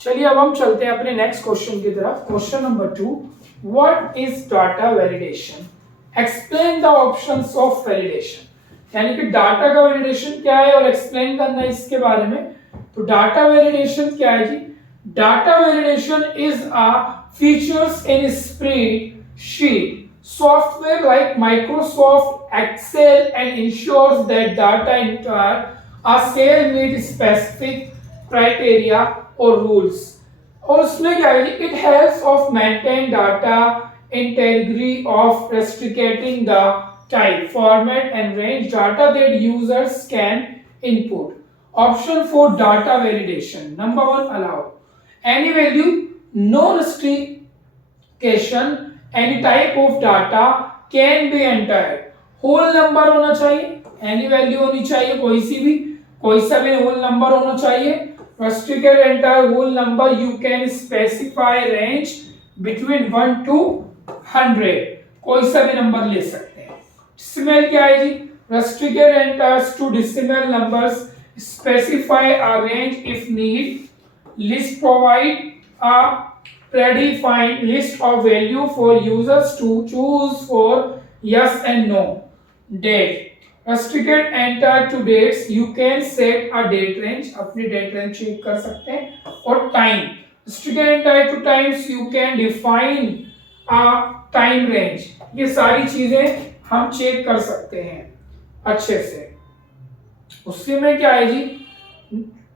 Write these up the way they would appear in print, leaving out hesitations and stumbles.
चलिए अब हम चलते हैं अपने नेक्स्ट क्वेश्चन की तरफ। Question number 2, what is data validation? Explain the options of validation. यानी कि डाटा का वैलिडेशन क्या है और एक्सप्लेन करना है इसके बारे में। तो डाटा वैलिडेशन क्या है जी? Data validation is a features in spreadsheet software like Microsoft Excel and ensures that data entered are still meet specific criteria or rules. और उसमें क्या है? It helps of maintain data integrity of restricting the type, format and range data that users can input. Option for data validation. Number 1, allow any value, no restriction, any type of data can be entered. Whole number होना चाहिए, any value होनी चाहिए, कोई सा भी whole number होना चाहिए। restricted enter whole number, you can specify range between 1 to 100, कोई सा भी नंबर ले सकते हैं। decimal क्या है जी? restricted enters to decimal numbers, specify a range if need, list provide a predefined list of value for users to choose for yes and no. Date restricted enter to dates, you can set a date range, अपनी date range check कर सकते हैं। और time restricted enter to times, you can define a time range। ये सारी चीजें हम check कर सकते हैं अच्छे से। उसके में क्या है जी?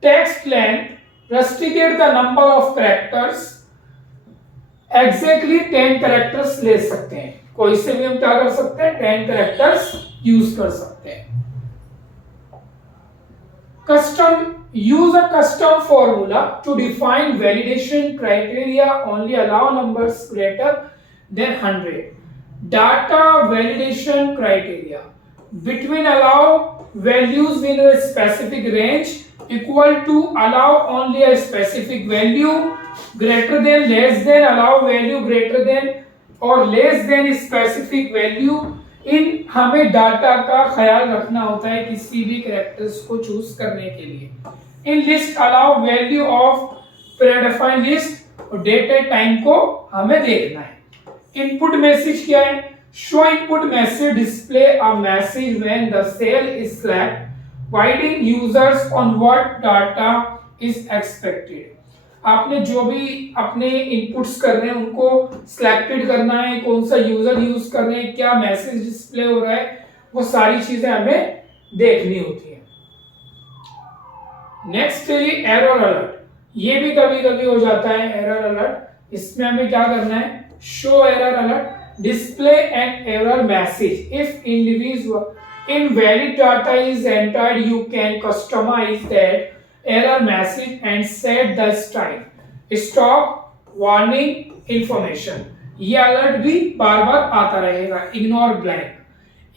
text length restricted the number of characters, exactly 10 characters ले सकते हैं, कोई से भी हम क्या कर सकते हैं? 10 कैरेक्टर्स यूज कर सकते हैं। Custom use a custom formula to define validation criteria, only allow numbers greater than 100। Data validation criteria between allow values in a specific range, equal to allow only a specific value, greater than, less than, allow value greater than or less than specific value। इन हमें data का ख्याल रखना होता है किसी भी characters को choose करने के लिए। In list allow value of predefined list और डेट एंड टाइम को हमें देखना है। इनपुट मैसेज क्या है? show input message, display a message when the cell is selected, guiding users on what data is expected। आपने जो भी अपने इनपुट्स कर रहे हैं उनको सिलेक्टेड करना है, कौन सा यूजर यूज कर रहे हैं, क्या मैसेज डिस्प्ले हो रहा है, वो सारी चीजें हमें देखनी होती है। नेक्स्ट है एरर अलर्ट। ये भी कभी कभी हो जाता है एरर अलर्ट। इसमें हमें क्या करना है? Show error alert, display an error message if individual invalid data is entered, you can customize that error message and set the stop warning information। ये अलर्ट भी बार बार आता रहेगा।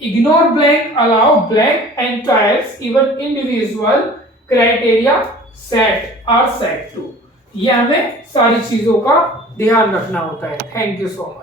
ignore blank allow blank entires even individual criteria set to। ये हमें सारी चीजों का ध्यान रखना होता है। Thank you so much.